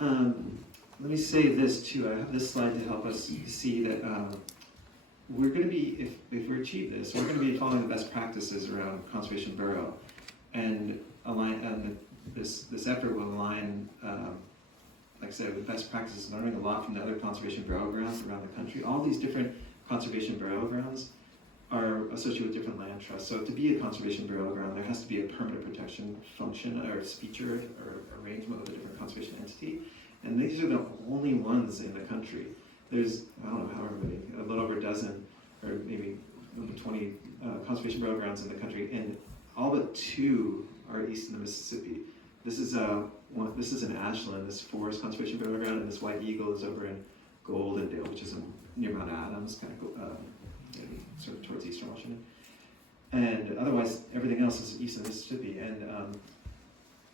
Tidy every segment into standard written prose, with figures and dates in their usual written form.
Let me say this too. I have this slide to help us see that we're going to be, if we achieve this, we're going to be following the best practices around conservation burial, and this effort will align, like I said, with best practices, learning a lot from the other conservation burial grounds around the country. All these different conservation burial grounds are associated with different land trusts. So to be a conservation burial ground, there has to be a permanent protection function or feature or arrangement with a different conservation entity. And these are the only ones in the country. There's, I don't know, however many, a little over a dozen, or maybe 20 conservation burial grounds in the country, and all but 2 are east of the Mississippi. This is in Ashland, this forest conservation burial ground, and this White Eagle is over in Goldendale, which is near Mount Adams, kind of sort of towards eastern Washington. And otherwise, everything else is east of the Mississippi. And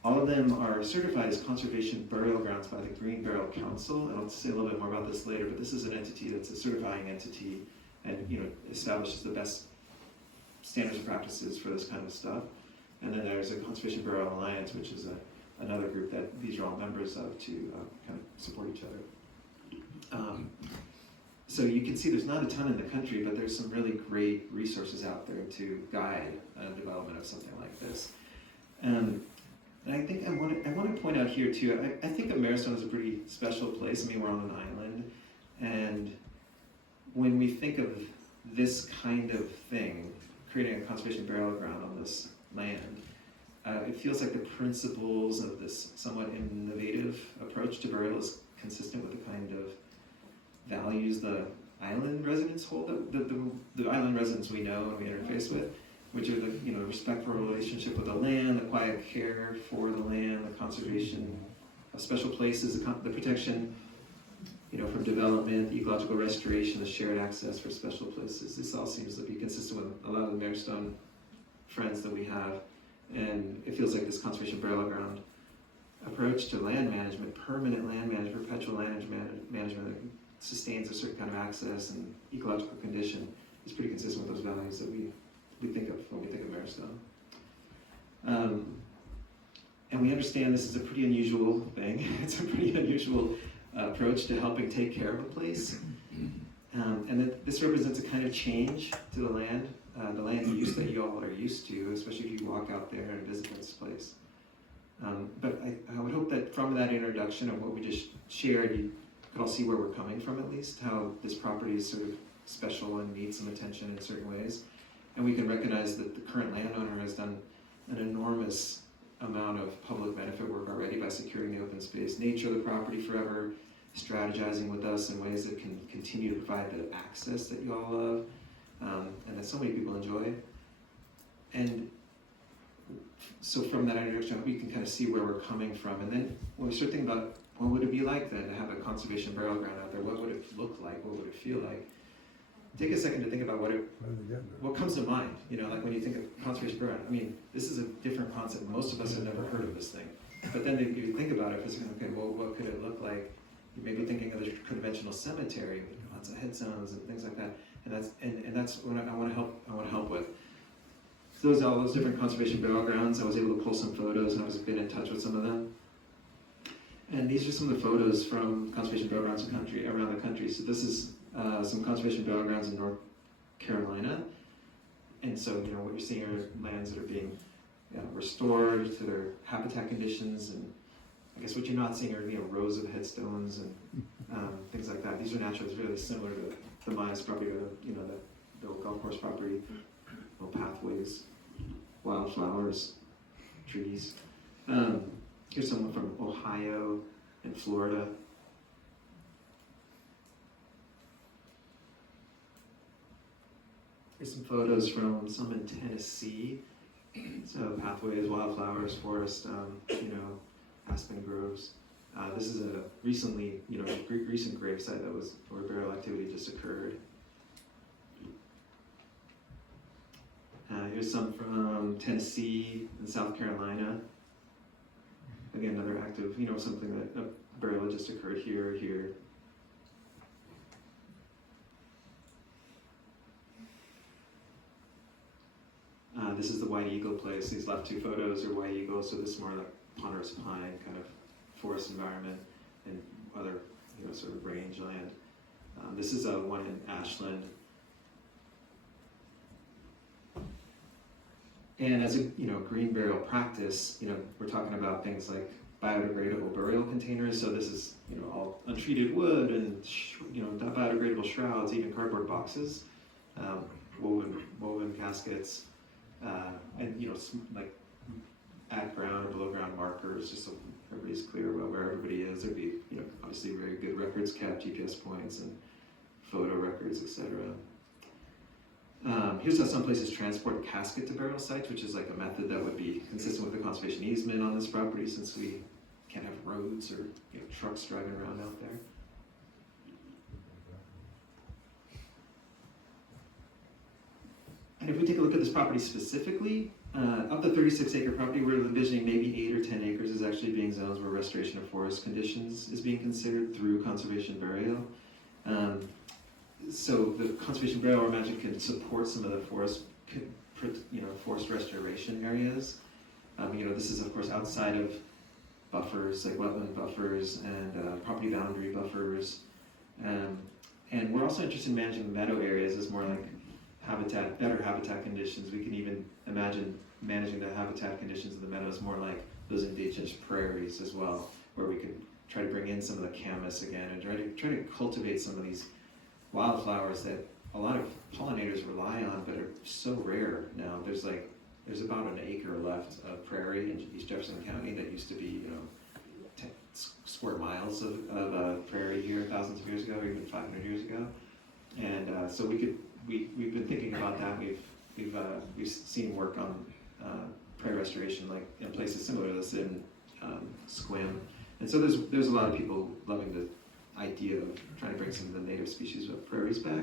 all of them are certified as conservation burial grounds by the Green Burial Council. And I'll say a little bit more about this later, but this is an entity that's a certifying entity and establishes the best standards and practices for this kind of stuff. And then there's a Conservation Burial Alliance, which is another group that these are all members of to kind of support each other. So you can see there's not a ton in the country, but there's some really great resources out there to guide development of something like this. And I think I want to point out here too, I think that Marrowstone is a pretty special place. I mean, we're on an island, and when we think of this kind of thing, creating a conservation burial ground on this land, it feels like the principles of this somewhat innovative approach to burial is consistent with the kind of values the island residents hold, the island residents we know and we interface with, which are the respectful relationship with the land, the quiet care for the land, the conservation of special places, the protection from development, the ecological restoration, the shared access for special places. This all seems to be consistent with a lot of the Marrowstone friends that we have, and it feels like this conservation burial ground approach to land management, permanent land management, perpetual land management that sustains a certain kind of access and ecological condition is pretty consistent with those values that we think of when we think of Marrowstone. And we understand this is a pretty unusual thing. It's a pretty unusual approach to helping take care of a place. And that this represents a kind of change to the land use that you all are used to, especially if you walk out there and visit this place. But I would hope that from that introduction of what we just shared, you could all see where we're coming from, at least, how this property is sort of special and needs some attention in certain ways. And we can recognize that the current landowner has done an enormous amount of public benefit work already by securing the open space nature of the property forever, strategizing with us in ways that can continue to provide the access that you all love, and that so many people enjoy. And so from that introduction, we can kind of see where we're coming from. And then when we start thinking about what would it be like then to have a conservation burial ground out there, what would it look like, what would it feel like? Take a second to think about what comes to mind. Like when you think of conservation burial, I mean, this is a different concept. Most of us have never heard of this thing. But then if you think about it, it's okay, well, what could it look like? You may be thinking of a conventional cemetery with lots of headstones and things like that. And that's what I want to help with. So all those different conservation burial grounds, I was able to pull some photos, and I was been in touch with some of them. And these are some of the photos from conservation burial grounds around the country. So this is some conservation burial grounds in North Carolina. And so, what you're seeing are lands that are being restored to their habitat conditions. And I guess what you're not seeing are, rows of headstones and things like that. These are natural. It's really similar to the Mia's property, or the old golf course property. Little pathways, wildflowers, trees. Here's someone from Ohio and Florida. Here's some photos from some in Tennessee. So pathways, wildflowers, forest, aspen groves. This is a recent gravesite where burial activity just occurred. Here's some from Tennessee and South Carolina. Again, another active, something that a burial just occurred here. This is the White Eagle place. These left two photos are White Eagle, so this is more like ponderous pine kind of forest environment. and other, sort of rangeland. This is one in Ashland. And as a green burial practice, we're talking about things like biodegradable burial containers. So this is all untreated wood and biodegradable shrouds, even cardboard boxes, woven caskets, and like at ground or below ground markers, just so everybody's clear about where everybody is. There'd be obviously very good records kept, GPS points and photo records, etc. Here's how some places transport a casket to burial sites, which is like a method that would be consistent with the conservation easement on this property, since we can't have roads or trucks driving around out there. And if we take a look at this property specifically, of the 36-acre property, we're envisioning maybe 8 or 10 acres is actually being zones where restoration of forest conditions is being considered through conservation burial. So the conservation burial, I imagine, can support some of the forest restoration areas. This is of course outside of buffers, like wetland buffers and property boundary buffers. And we're also interested in managing meadow areas as more like better habitat conditions. We can even imagine managing the habitat conditions of the meadows more like those indigenous prairies as well, where we could try to bring in some of the camas again and try to cultivate some of these wildflowers that a lot of pollinators rely on, but are so rare now. There's about an acre left of prairie in East Jefferson County that used to be 10 square miles of prairie here thousands of years ago, or even 500 years ago. And so we've been thinking about that. We've seen work on prairie restoration, like in places similar to this in Squim. And so there's a lot of people loving the idea of trying to bring some of the native species of prairies back.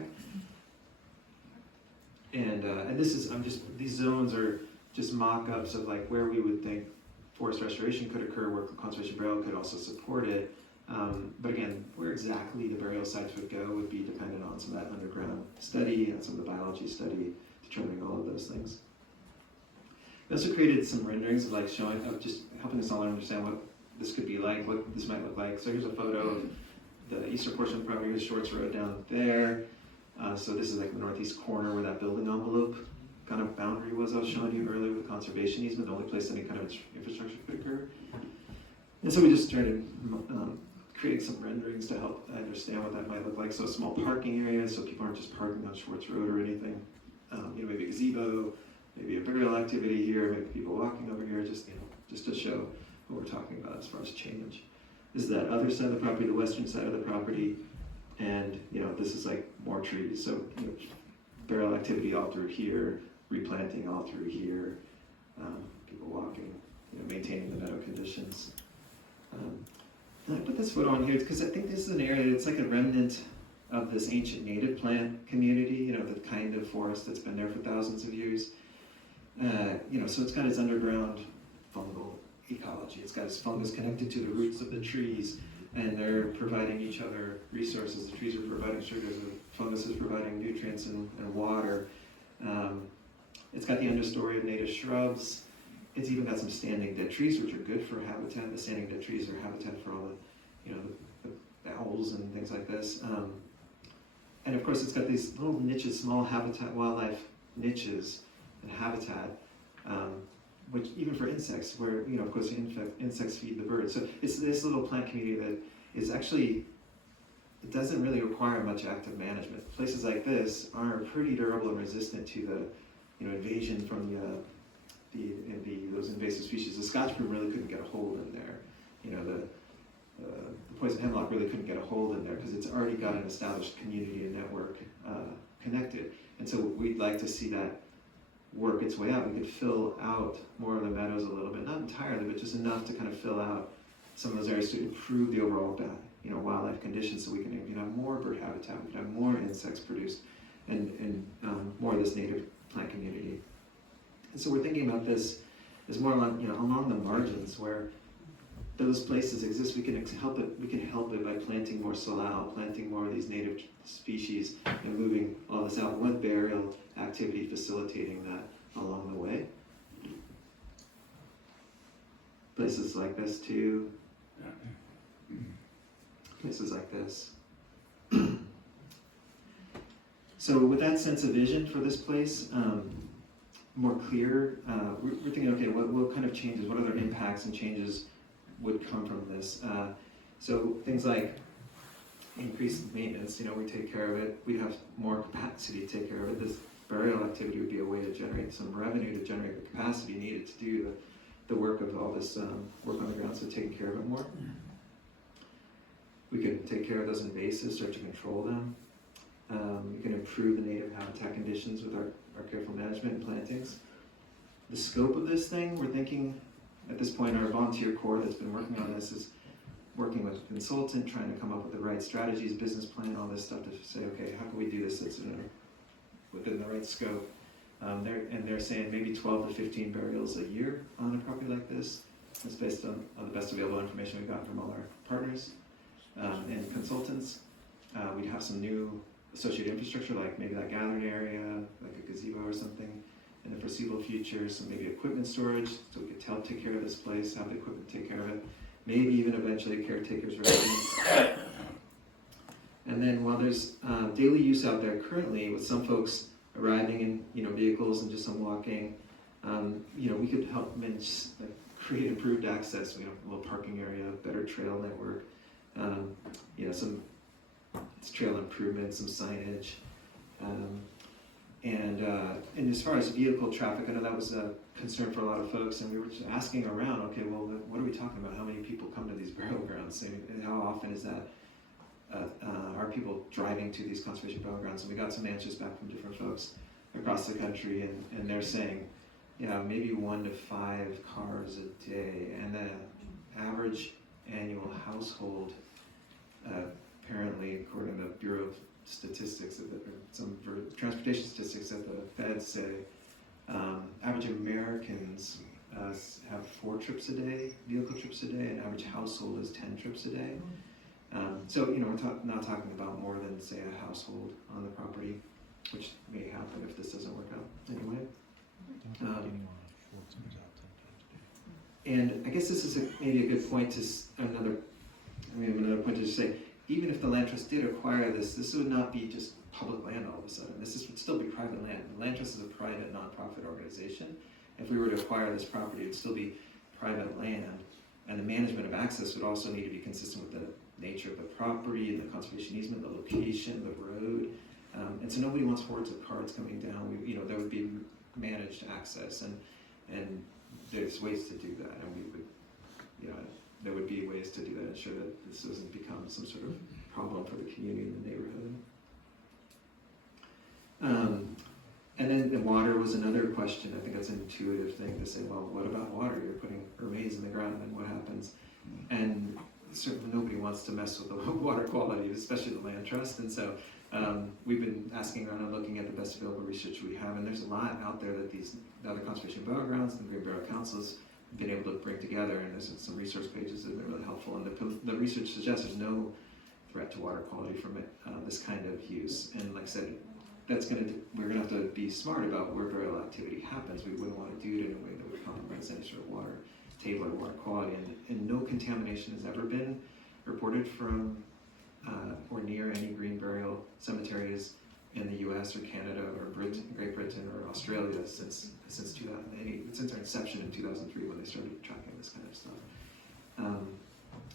And this is these zones are just mock-ups of like where we would think forest restoration could occur, where conservation burial could also support it. But again, where exactly the burial sites would go would be dependent on some of that underground study and some of the biology study, determining all of those things. We also created some renderings of just helping us all understand what this could be like, what this might look like. So here's a photo of the eastern portion of the property. Here's Shorts Road down there. So this is like the northeast corner where that building envelope kind of boundary was I was showing you earlier with the conservation easement, the only place any kind of infrastructure could occur. And so we just started creating some renderings to help understand what that might look like. So small parking areas, so people aren't just parking on Schwartz Road or anything. Maybe a gazebo, maybe a burial activity here, maybe people walking over here, just to show what we're talking about as far as change. This is that other side of the property, the western side of the property, and this is like more trees. So burial activity all through here, replanting all through here, people walking, maintaining the meadow conditions. I put this photo on here because I think this is an area that's like a remnant of this ancient native plant community, the kind of forest that's been there for thousands of years. So it's got its underground fungal ecology. It's got its fungus connected to the roots of the trees, and they're providing each other resources. The trees are providing sugars, the fungus is providing nutrients and water. It's got the understory of native shrubs. It's even got some standing dead trees, which are good for habitat. The standing dead trees are habitat for all the owls and things like this. And of course, it's got these little niches, small habitat, wildlife niches and habitat, which even for insects, where of course insects feed the birds. So it's this little plant community that is actually, it doesn't really require much active management. Places like this are pretty durable and resistant to the invasion from those invasive species. The Scotch broom really couldn't get a hold in there. The poison hemlock really couldn't get a hold in there because it's already got an established community and network connected. And so we'd like to see that work its way out. We could fill out more of the meadows a little bit, not entirely, but just enough to kind of fill out some of those areas to improve the overall wildlife conditions, so we can have more bird habitat, we can have more insects produced, and more of this native plant community. And so we're thinking about this as more along the margins where those places exist. We can help it by planting more salal, planting more of these native species, and moving all this out with burial activity facilitating that along the way. Places like this too. places like this. So with that sense of vision for this place, more clear, we're thinking, okay, what kind of changes, what other impacts and changes would come from this? So things like increased maintenance, we take care of it, we'd have more capacity to take care of it. This burial activity would be a way to generate some revenue, to generate the capacity needed to do the work of all this work on the ground, so taking care of it more. We could take care of those invasives, start to control them. We can improve the native habitat conditions with our careful management and plantings. The scope of this thing, we're thinking, at this point, our volunteer corps that's been working on this is working with a consultant, trying to come up with the right strategies, business plan, all this stuff to say, okay, how can we do this that's within the right scope? They're saying maybe 12 to 15 burials a year on a property like this. It's based on the best available information we've gotten from all our partners and consultants. We'd have some new associated infrastructure, like maybe that gathering area, like a gazebo or something, in the foreseeable future, some maybe equipment storage, so we could take care of this place, have the equipment take care of it, maybe even eventually caretakers residence. And then while there's daily use out there currently, with some folks arriving in vehicles and just some walking, we could help create improved access. We have a little parking area, better trail network, some trail improvements, some signage, and as far as vehicle traffic, I know that was a concern for a lot of folks, and we were just asking around, okay, well, what are we talking about? How many people come to these burial grounds? And how often is that? Are people driving to these conservation burial grounds? And we got some answers back from different folks across the country, and they're saying, maybe 1 to 5 cars a day, and the average annual household, apparently, according to Bureau of Statistics, some transportation statistics that the feds say, average Americans have 4 trips a day, vehicle trips a day, and average household is 10 trips a day. So we're not talking about more than, say, a household on the property, which may happen if this doesn't work out anyway. And I guess this is maybe a good point another point to just say, even if the land trust did acquire this would not be just public land all of a sudden. Would still be private land. The land trust is a private nonprofit organization. If we were to acquire this property, it would still be private land, and the management of access would also need to be consistent with the nature of the property, the conservation easement, the location, the road, and so nobody wants hordes of cars coming down. There would be managed access, and there's ways to do that, and we would, there would be ways to do that, ensure that this doesn't become some sort of problem for the community and the neighborhood. And then the water was another question. I think that's an intuitive thing to say, well, what about water? You're putting remains in the ground, and what happens? And certainly nobody wants to mess with the water quality, especially the land trust. And so we've been asking around and looking at the best available research we have, and there's a lot out there that the other conservation burial grounds and the Green Burial Councils have been able to bring together, and there's some resource pages that have been really helpful. And the research suggests there's no threat to water quality from this kind of use. And like I said, we're gonna have to be smart about where burial activity happens. We wouldn't want to do it in a way that would compromise any sort of water table or water quality. And no contamination has ever been reported from or near any green burial cemeteries in the U.S. or Canada or Great Britain or Australia since 2008, since our inception in 2003 when they started tracking this kind of stuff.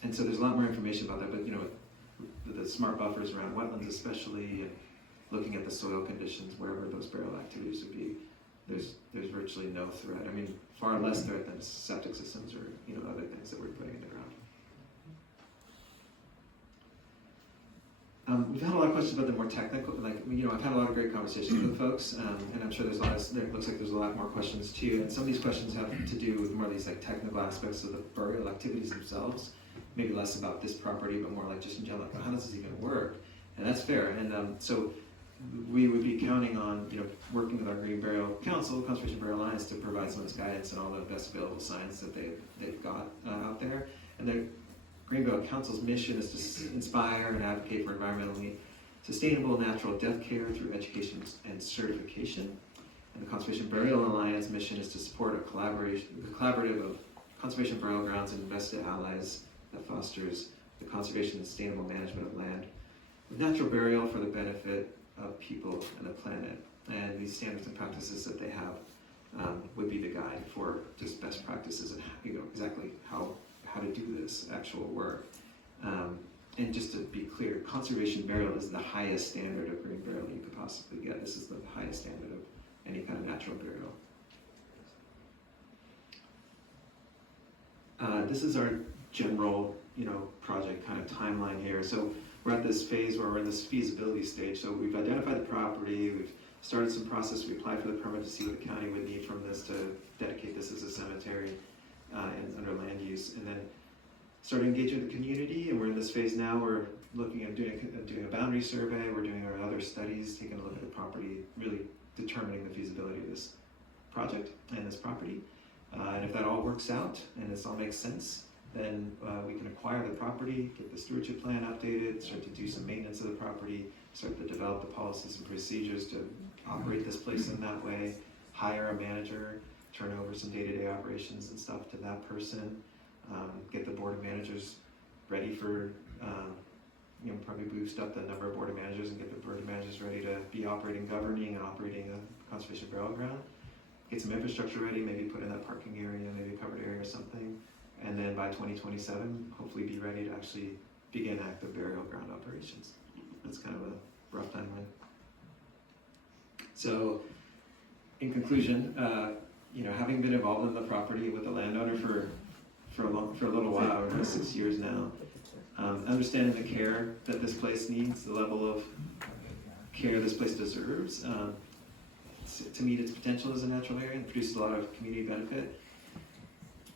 And so there's a lot more information about that, but the smart buffers around wetlands especially, and looking at the soil conditions wherever those burial activities would be, there's virtually no threat. I mean, far less threat than septic systems or other things that we're putting in the ground. We've had a lot of questions about the more technical, I've had a lot of great conversations with folks, and I'm sure it looks like there's a lot more questions too, and some of these questions have to do with more of these technical aspects of the burial activities themselves, maybe less about this property, but more like just in general, how does this even work? And that's fair, and so we would be counting on, working with our Green Burial Council, Conservation Burial Alliance, to provide some of this guidance and all the best available science that they've got out there. And the Green Burial Council's mission is to inspire and advocate for environmentally sustainable natural death care through education and certification. And the Conservation Burial Alliance mission is to support a collaborative of conservation burial grounds and invested allies that fosters the conservation and sustainable management of land with natural burial for the benefit of people and the planet. And these standards and practices that they have would be the guide for just best practices and exactly how to do this actual work. And just to be clear, conservation burial is the highest standard of green burial you could possibly get. This is the highest standard of any kind of natural burial. This is our general, project kind of timeline here. So we're at this phase where we're in this feasibility stage. So we've identified the property, we've started some process, we applied for the permit to see what the county would need from this to dedicate this as a cemetery and under land use, and then started engaging with the community. And we're in this phase now. We're looking at doing a boundary survey. We're doing our other studies, taking a look at the property, really determining the feasibility of this project and this property. And if that all works out and this all makes sense, then we can acquire the property, get the stewardship plan updated, start to do some maintenance of the property, start to develop the policies and procedures to operate this place in that way, hire a manager, turn over some day-to-day operations and stuff to that person, get the board of managers ready for, probably boost up the number of board of managers and get the board of managers ready to be governing and operating a conservation burial ground. Get some infrastructure ready, maybe put in that parking area, maybe a covered area or something. And then by 2027, hopefully be ready to actually begin active burial ground operations. That's kind of a rough timeline. So, in conclusion, having been involved in the property with the landowner for a little while, or 6 years now, understanding the care that this place needs, the level of care this place deserves to meet its potential as a natural area and produce a lot of community benefit.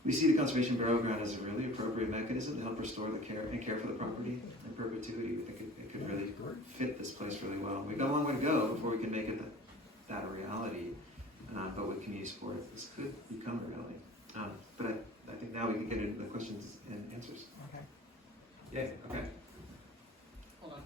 We see the conservation burial ground as a really appropriate mechanism to help restore the care for the property in perpetuity. We think it could really fit this place really well. We've got a long way to go before we can make it that a reality, but with community support, this could become a reality. But I think now we can get into the questions and answers. Okay. Yeah, okay. Hold on.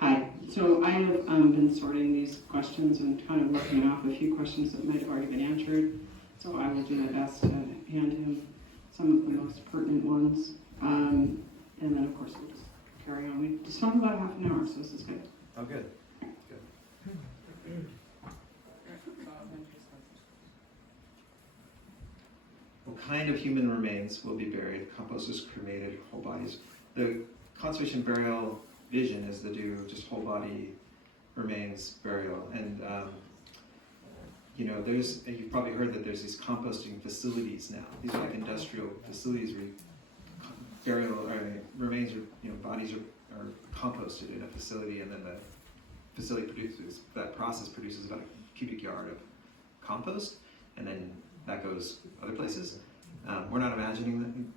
Hi. So I have been sorting these questions and kind of looking off a few questions that might have already been answered. So I will do my best to hand him some of the most pertinent ones. And then, of course, we'll just carry on. We just spent about half an hour, so this is good. Oh, good. What kind of human remains will be buried? Composters, cremated, whole bodies. The conservation burial vision is to do just whole body remains burial. And you've probably heard that there's these composting facilities now. These are like industrial facilities where remains bodies are composted in a facility, and then the facility process produces about a cubic yard of compost, and then that goes other places. We're not imagining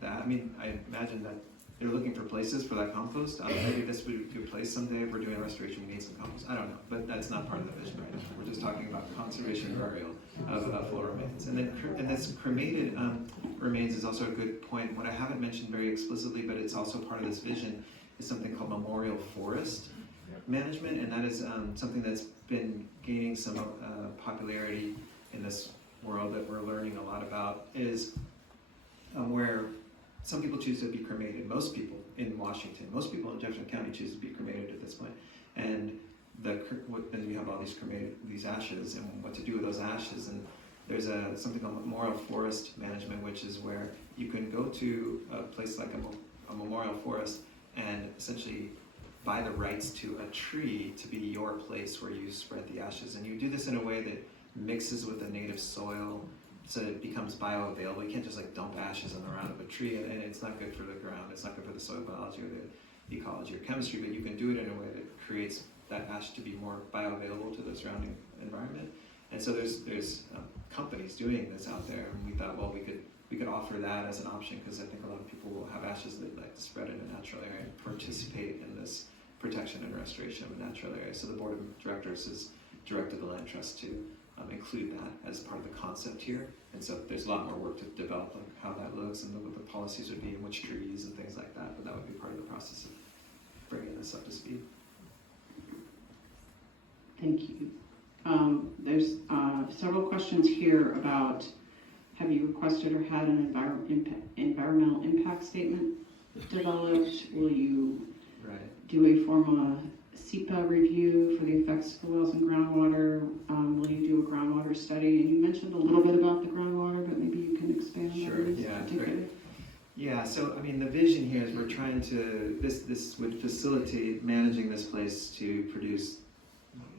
that. I mean, I imagine that they're looking for places for that compost. Maybe this would be a good place someday. If we're doing restoration, we need some compost. I don't know, but that's not part of the vision right now. We're just talking about conservation burial of full remains. And this cremated remains is also a good point. What I haven't mentioned very explicitly, but it's also part of this vision, is something called memorial forest management, and that is something that's been gaining some popularity in this world that we're learning a lot about, is where some people choose to be cremated. Most people in Washington, most people in Jefferson County choose to be cremated at this point. And then you have all these ashes, and what to do with those ashes. And there's something called memorial forest management, which is where you can go to a place like a memorial forest and essentially buy the rights to a tree to be your place where you spread the ashes. And you do this in a way that mixes with the native soil, so that it becomes bioavailable. You can't just dump ashes in the round of a tree, and it's not good for the ground, it's not good for the soil biology or the ecology or chemistry, but you can do it in a way that creates that ash to be more bioavailable to the surrounding environment. And so there's companies doing this out there, and we thought, well, we could offer that as an option, because I think a lot of people will have ashes that like to spread in a natural area and participate in this protection and restoration of a natural area. So the board of directors has directed the land trust to include that as part of the concept here. And so there's a lot more work to develop how that looks and what the policies would be and which trees and things like that, but that would be part of the process of bringing this up to speed. Thank you. There's several questions here about have you requested or had an environmental impact statement developed? Will you Right. do a formal SEPA review for the effects of the wells and groundwater? Will you do a groundwater study? And you mentioned a little bit about the groundwater, but maybe you can expand on Sure, this yeah, particularly. Yeah, so I mean, the vision here is we're trying to, this would facilitate managing this place to produce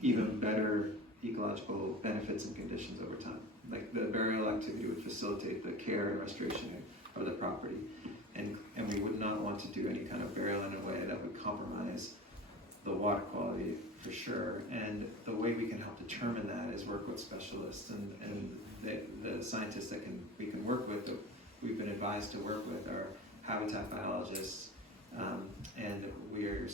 even better ecological benefits and conditions over time. Like the burial activity would facilitate the care and restoration of the property. And we would not want to do any kind of burial in a way that would compromise the water quality for sure. And the way we can help determine that is work with specialists and the scientists that we can work with, that we've been advised to work with, are habitat biologists. And we're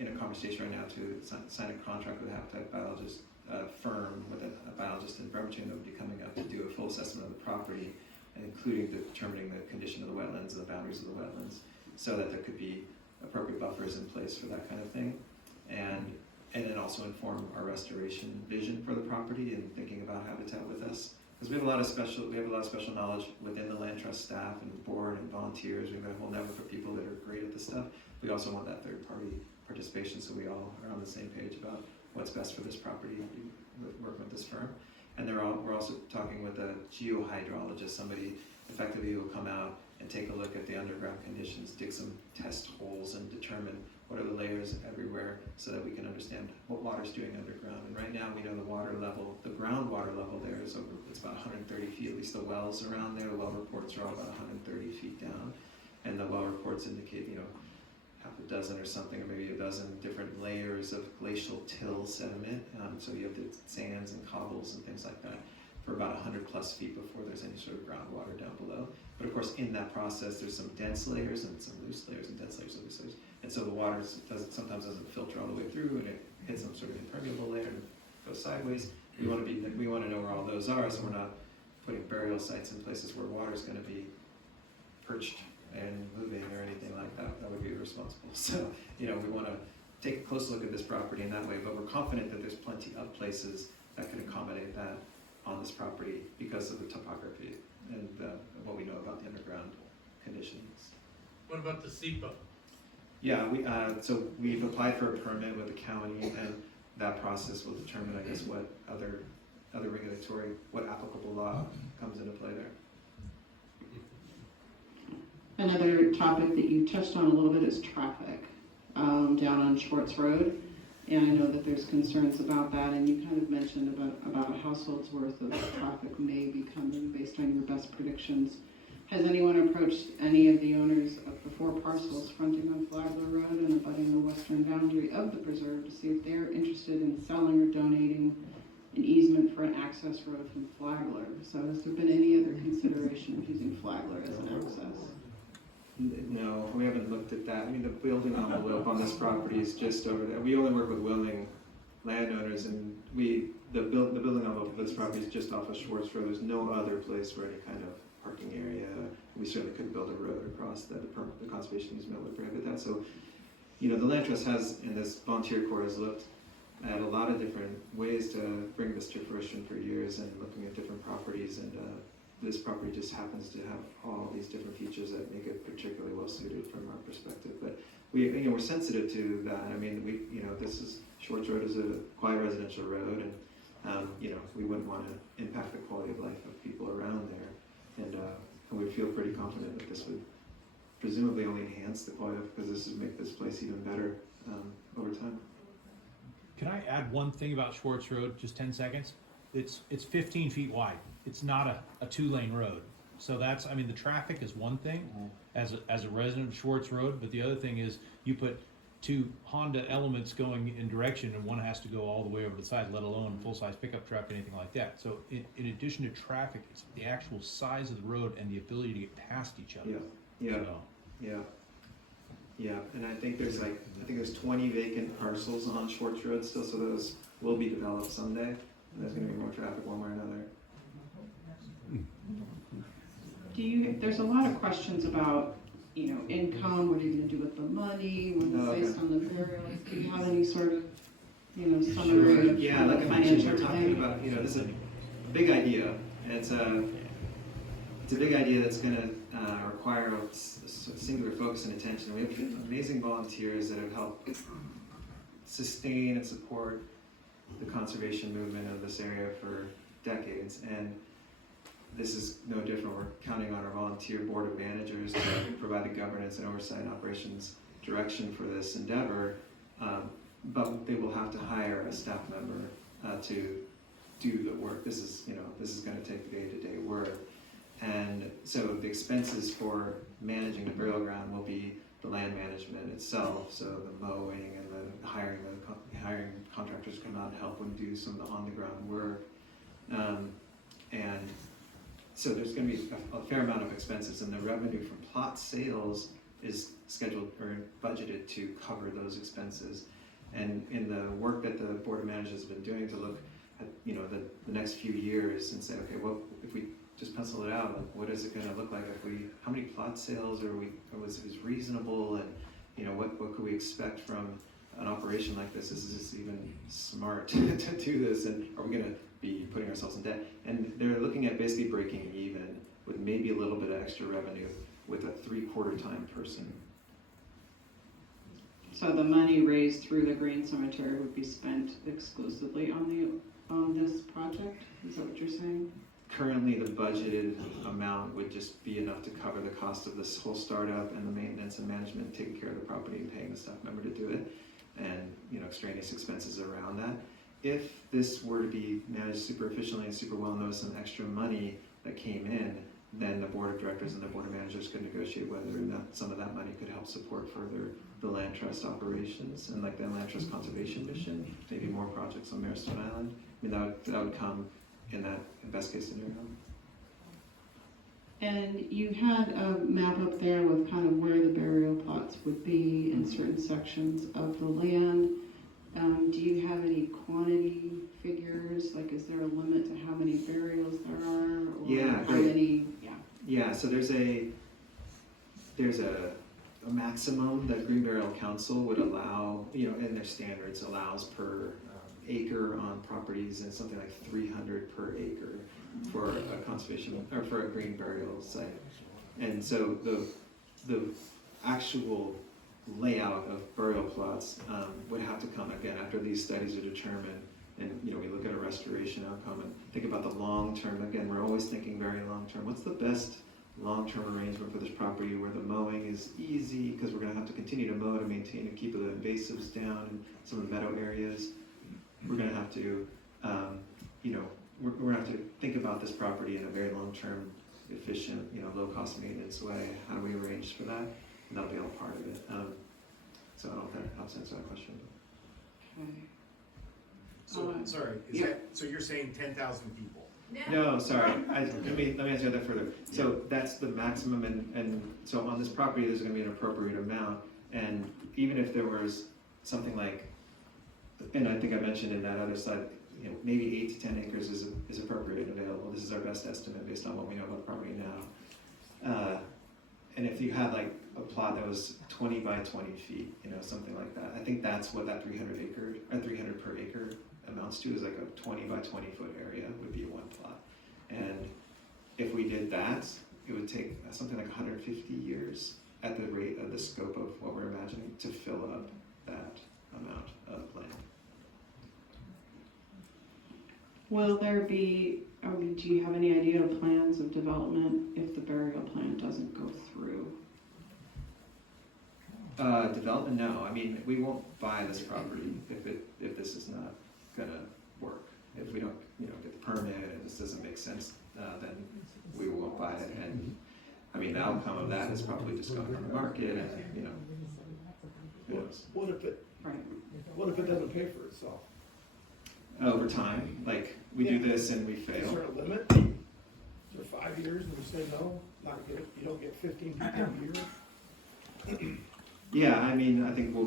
in a conversation right now to sign a contract with a habitat biologist firm, with a biologist in Bremerton that would be coming up to do a full assessment of the property, including determining the condition of the wetlands and the boundaries of the wetlands, so that there could be appropriate buffers in place for that kind of thing, and then also inform our restoration vision for the property and thinking about habitat with us, because we have a lot of special knowledge within the land trust staff and board and volunteers. We've got a whole network of people that are great at this stuff. We also want that third party participation, so we all are on the same page about what's best for this property, working with this firm. And we're also talking with a geohydrologist, somebody effectively who will come out and take a look at the underground conditions, dig some test holes, and determine what are the layers everywhere, so that we can understand what water's doing underground. And right now we know the water level, the groundwater level there is it's about 130 feet, at least the wells around there, the well reports are all about 130 feet down. And the well reports indicate, half a dozen or something, or maybe a dozen different layers of glacial till sediment. So you have the sands and cobbles and things like that for about 100 plus feet before there's any sort of groundwater down below. But of course, in that process, there's some dense layers and some loose layers, and dense layers and loose layers. And so the water sometimes doesn't filter all the way through, and it hits some sort of impermeable layer and goes sideways. We want to know where all those are, so we're not putting burial sites in places where water's going to be perched and moving or anything like that. That would be irresponsible. So, we want to take a close look at this property in that way, but we're confident that there's plenty of places that can accommodate that on this property because of the topography and what we know about the underground conditions. What about the SEPA? Yeah, so we've applied for a permit with the county, and that process will determine, I guess, what other regulatory, what applicable law comes into play there. Another topic that you touched on a little bit is traffic down on Schwartz Road. And I know that there's concerns about that, and you kind of mentioned about a household's worth of traffic may be coming based on your best predictions. Has anyone approached any of the owners of the 4 parcels fronting on Flagler Road and abutting the western boundary of the preserve to see if they're interested in selling or donating an easement for an access road from Flagler? So has there been any other consideration of using Flagler as an access? No, we haven't looked at that. I mean, the building envelope on this property is just over there. We only work with willing landowners, and the building envelope of this property is just off of Schwartz Road. There's no other place for any kind of parking area. We certainly couldn't build a road across that. The conservation easement would prohibit that. So, the Land Trust has, and this volunteer corps has looked at a lot of different ways to bring this to fruition for years, and looking at different properties, and this property just happens to have all these different features that make it particularly well suited from our perspective. But we're sensitive to that. I mean, Schwartz Road is a quiet residential road, and we wouldn't want to impact the quality of life of people around there. And we feel pretty confident that this would presumably only enhance the quality, because this would make this place even better over time. Can I add one thing about Schwartz Road, just 10 seconds? It's 15 feet wide. It's not a 2-lane road. So the traffic is one thing as a resident of Schwartz Road, but the other thing is you put 2 Honda Elements going in direction, and one has to go all the way over the side, let alone full-size pickup truck, anything like that. So in addition to traffic, it's the actual size of the road and the ability to get past each other. Yeah, and I think there's 20 vacant parcels on Schwartz Road still, so those will be developed someday. And there's going to be more traffic one way or another. There's a lot of questions about, income, what are you going to do with the money, when it's based on the burials? Do you have any sort of, summary of Yeah, like I mentioned, financial we're talking planning? about, this is a big idea, and it's it's a big idea that's gonna require singular focus and attention. We have amazing volunteers that have helped sustain and support the conservation movement of this area for decades, and this is no different. We're counting on our volunteer board of managers to provide the governance and oversight and operations direction for this endeavor, but they will have to hire a staff member to do the work. This is going to take day-to-day work. And so the expenses for managing the burial ground will be the land management itself, so the mowing and the hiring contractors to come out and help them do some of the on-the-ground work. And so there's going to be a fair amount of expenses, and the revenue from plot sales is scheduled or budgeted to cover those expenses. And in the work that the Board of Managers has been doing to look at, the next few years and say, okay, what if we just pencil it out, like, what is it going to look like how many plot sales was reasonable, and what could we expect from an operation like this? Is this even smart to do this, and are we going to be putting ourselves in debt? And they're looking at basically breaking even with maybe a little bit of extra revenue with a 3/4 time person. So the money raised through the Green Cemetery would be spent exclusively on this project? Is that what you're saying? Currently, the budgeted amount would just be enough to cover the cost of this whole startup and the maintenance and management, taking care of the property and paying the staff member to do it, and extraneous expenses around that. If this were to be managed super efficiently and super well, and there was some extra money that came in, then the board of directors and the board of managers could negotiate whether or not some of that money could help support further the land trust operations and like the land trust conservation mission, maybe more projects on Maristone Island. I mean, that would come in that best case scenario. And you had a map up there with kind of where the burial plots would be in certain sections of the land. Do you have any quantity figures? Like, is there a limit to how many burials there are? Or Yeah, how great. many? Yeah. Yeah, so there's a maximum that Green Burial Council would allow, in their standards allows per acre on properties, and something like 300 per acre for a conservation or for a green burial site. And so the actual layout of burial plots would have to come again after these studies are determined, and we look at a restoration outcome and think about the long term. Again, we're always thinking very long term. What's the best long-term arrangement for this property where the mowing is easy, because we're going to have to continue to mow to maintain and keep the invasives down in some of the meadow areas. We're going to have to, we're going to have to think about this property in a very long-term, efficient, low-cost maintenance way. How do we arrange for that? And that'll be all part of it. So I don't know if that helps answer that question. Okay. So, sorry, so you're saying 10,000 people? No, sorry. Let me answer that further. So that's the maximum, and so on this property, there's going to be an appropriate amount. And even if there was something like, and I think I mentioned in that other slide, maybe 8 to 10 acres is appropriate and available. This is our best estimate based on what we know about the property now. And if you had like a plot that was 20 by 20 feet, something like that, I think that's what that 300 per acre amounts to, is like a 20 by 20 foot area would be one plot. And if we did that, it would take something like 150 years at the rate of the scope of what we're imagining to fill up that amount of land. Will there be, do you have any idea of plans of development if the burial plan doesn't go through? Development, no. I mean, we won't buy this property if this is not gonna work. If we don't, get the permit and this doesn't make sense, then we won't buy it. And I mean, the outcome of that is probably just going on the market, and who knows? What if it doesn't pay for itself? Over time, like we do this and we Is fail. there a limit? Is there 5 years and we say no, you don't get 15 people a year? Yeah, I mean, I think we'll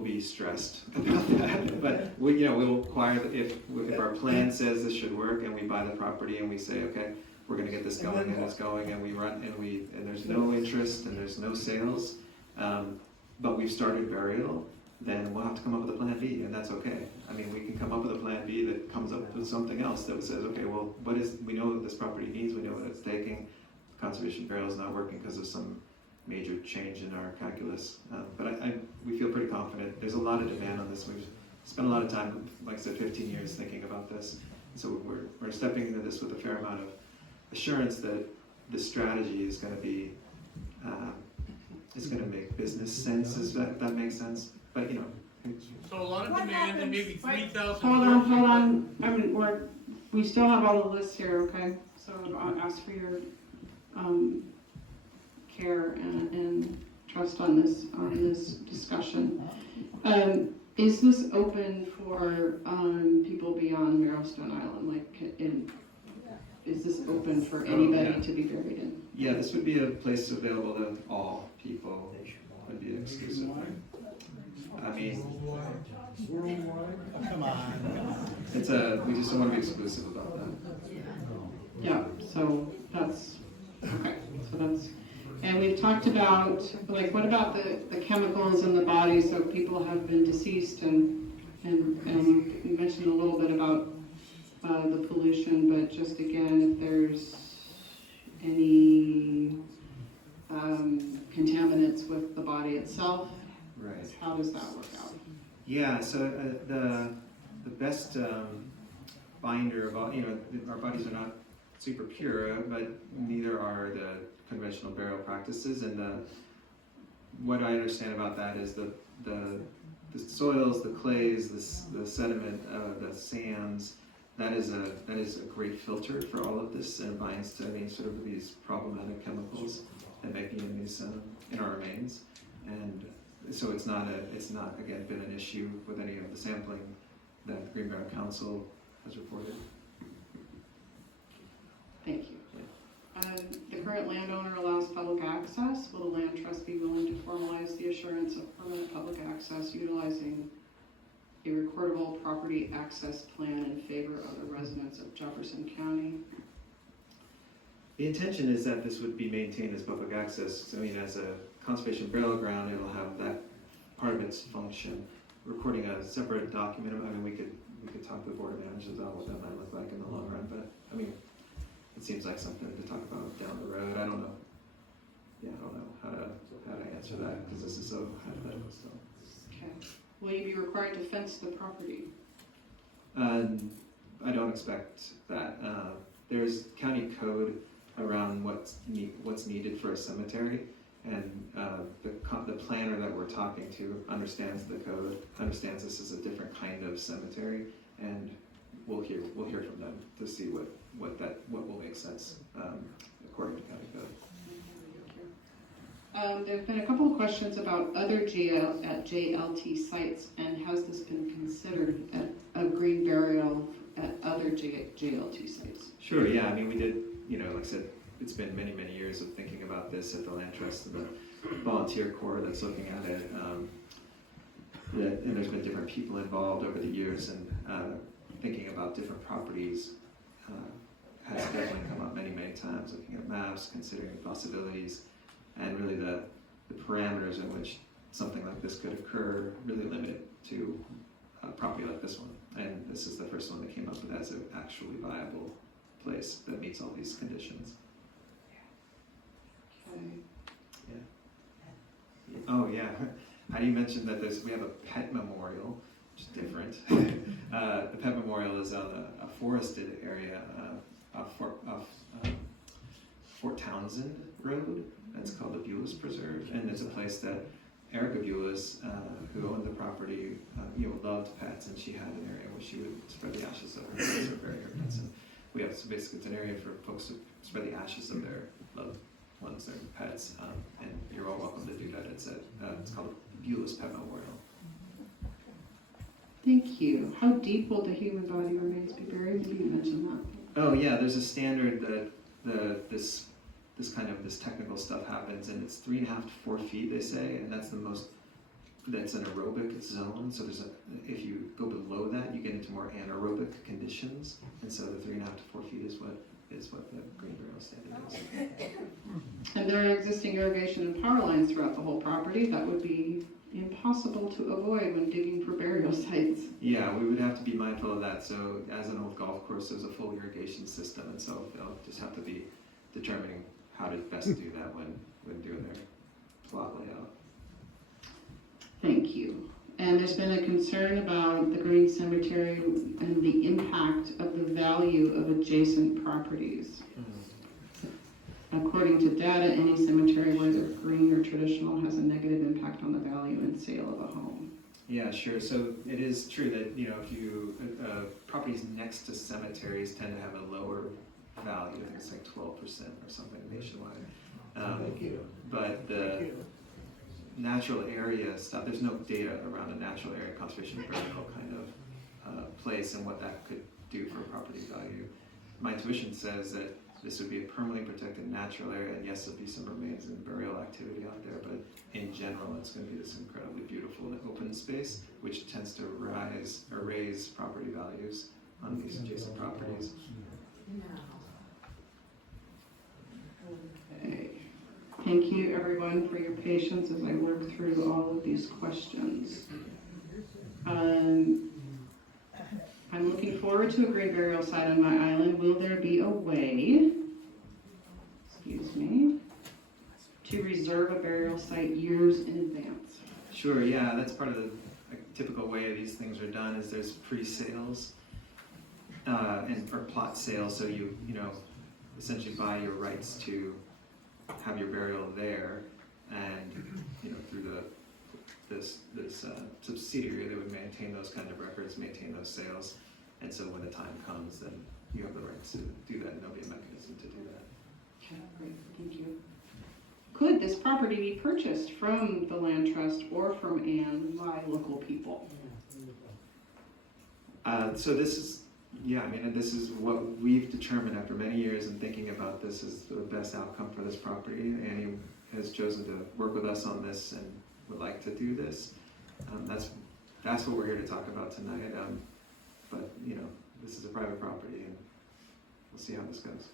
be stressed about that, but we'll acquire if our plan says this should work, and we buy the property and we say, okay, we're gonna get this going, and it's going, and we run and there's no interest and there's no sales, but we've started burial, then we'll have to come up with a plan B, and that's okay. I mean, we can come up with a plan B that comes up with something else that says, okay, well, we know what this property needs, we know what it's taking, conservation burial is not working because of some major change in our calculus. But we feel pretty confident. There's a lot of demand on this. We've spent a lot of time, like I said, 15 years thinking about this. So we're stepping into this with a fair amount of assurance that the strategy is going to be, is going to make business sense, if that makes sense. But you know, So a lot of What demand and maybe happens- 3,000. Hold on. I mean, we still have all the lists here, okay? So I'll ask for your, care and trust on this discussion. Is this open for, people beyond Marrowstone Island, like, is this open for anybody yeah. to be buried in? yeah, this would be a place available to all people. Would be exclusive. I mean, Come on. we just don't want to be exclusive about that. Yeah, so that's, okay, so that's, and we've talked about, like, what about the chemicals in the body, so people have been deceased, and you mentioned a little bit about the pollution, but just again, if there's any contaminants with the body itself, Right. how does that work out? Yeah, so the best binder of all, you know, our bodies are not super pure, but neither are the conventional burial practices. And what I understand about that is the soils, the clays, the sediment, the sands. That is a great filter for all of this and binds to any sort of these problematic chemicals that may be in our remains. And so it's not again been an issue with any of the sampling that the Green Burial Council has reported. Thank you. The current landowner allows public access. Will the land trust be willing to formalize the assurance of permanent public access utilizing a recordable property access plan in favor of the residents of Jefferson County? The intention is that this would be maintained as public access. I mean, as a conservation burial ground, it'll have that part of its function. Recording a separate document, I mean, we could talk to the board of managers about what that might look like in the long run, but I mean, it seems like something to talk about down the road. I don't know. Yeah, I don't know how to answer that because this is so hypothetical still. Okay. Will you be required to fence the property? I don't expect that. There's county code around what's needed for a cemetery, and the planner that we're talking to understands the code, understands this is a different kind of cemetery, and we'll hear from them to see what will make sense according to county code. There's been a couple of questions about other JLT sites, and has this been considered at a green burial at other JLT sites? Sure, yeah, I mean, we did, you know, like I said, it's been many, many years of thinking about this at the Land Trust and the volunteer corps that's looking at it. And there's been different people involved over the years, and thinking about different properties has definitely come up many, many times, looking at maps, considering possibilities, and really the parameters in which something like this could occur really limited to a property like this one. And this is the first one that came up with as an actually viable place that meets all these conditions. Okay. Yeah. Oh yeah, Heidi mentioned that we have a pet memorial, which is different. The pet memorial is on a forested area off Fort Townsend Road. That's called the Bulis Preserve, and it's a place that Erica Bulis, who owned the property, loved pets, and she had an area where she would spread the ashes of her pets or bury her pets. And so basically it's an area for folks to spread the ashes of their loved ones, their pets, and you're all welcome to do that. It's called Bulis Pet Memorial. Thank you. How deep will the human body remains be buried? Maybe you mentioned that. Oh yeah, there's a standard that this technical stuff happens, and it's 3.5 to 4 feet, they say, and that's that's an aerobic zone. So if you go below that, you get into more anaerobic conditions, and so the 3.5 to 4 feet is what the green burial standard is. And there are existing irrigation and power lines throughout the whole property that would be impossible to avoid when digging for burial sites. Yeah, we would have to be mindful of that. So as an old golf course, there's a full irrigation system, and so they'll just have to be determining how to best do that when doing their plot layout. Thank you. And there's been a concern about the Green Cemetery and the impact of the value of adjacent properties. According to data, any cemetery, whether green or traditional, has a negative impact on the value and sale of a home. Yeah, sure. So it is true that, you know, if you, properties next to cemeteries tend to have a lower value. I think it's like 12% or something nationwide. Thank you. But the natural area stuff, there's no data around a natural area conservation burial kind of place and what that could do for property value. My intuition says that this would be a permanently protected natural area, and yes, there'll be some remains and burial activity out there, but in general, it's going to be this incredibly beautiful open space, which tends to raise property values on these adjacent properties. Okay. Thank you, everyone, for your patience as I work through all of these questions. I'm looking forward to a great burial site on my island. Will there be a way, excuse me, to reserve a burial site years in advance? Sure, yeah, that's part of the typical way these things are done is there's pre-sales or plot sales, so you know, essentially buy your rights to have your burial there, and you know, through this subsidiary that would maintain those kind of records, maintain those sales, and so when the time comes, then you have the rights to do that, and there'll be a mechanism to do that. Okay, great, thank you. Could this property be purchased from the land trust or from Anne by local people? So this is, yeah, I mean, this is what we've determined after many years in thinking about this is the best outcome for this property. Annie has chosen to work with us on this and would like to do this. That's what we're here to talk about tonight. But you know, this is a private property, and we'll see how this goes.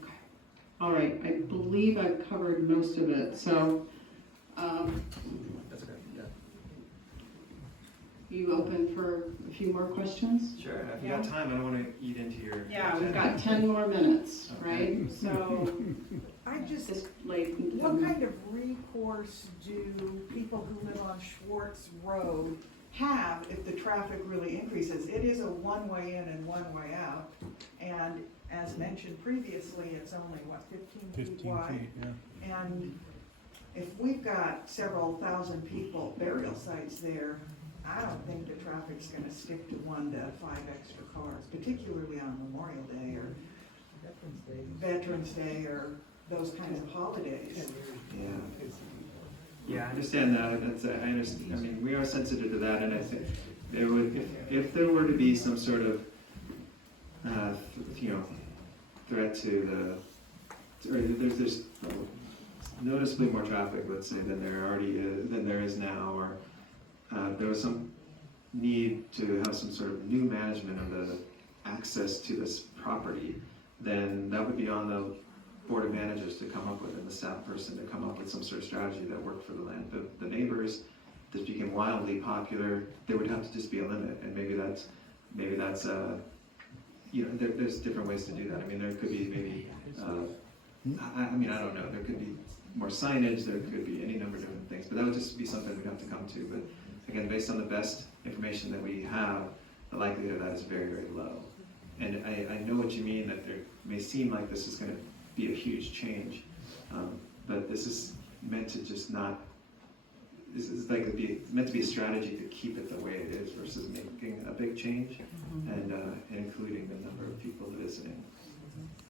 Okay. All right, I believe I've covered most of it, so, That's okay. Yeah. you open for a few more questions? Sure. If you got time, I don't want to eat into your. Yeah, we've got 10 more minutes, Okay. right? So, I just, this late. what kind of recourse do people who live on Schwartz Road have if the traffic really increases? It is a one-way in and one-way out, and as mentioned previously, it's only, what, 15 feet wide? yeah. And if we've got several thousand people, burial sites there, I don't think the traffic's gonna stick to 1 to 5 extra cars, particularly on Memorial Day or Veterans Day or those kinds of holidays. Yeah. Yeah, I understand that. I understand. I mean, we are sensitive to that, and I think there would, if there were to be some sort of, you know, threat to or there's noticeably more traffic, let's say, than there is now, or there was some need to have some sort of new management of the access to this property, then that would be on the board of managers to come up with, and the staff person to come up with some sort of strategy that worked for the land. The neighbors, this became wildly popular, there would have to just be a limit, and maybe that's you know, there's different ways to do that. I mean, there could be maybe, I mean, I don't know, there could be more signage, there could be any number of different things, but that would just be something we'd have to come to. But again, based on the best information that we have, the likelihood of that is very, very low. And I know what you mean, that there may seem like this is going to be a huge change, but this is meant to just not, this is like meant to be a strategy to keep it the way it is versus making a big change and including the number of people visiting.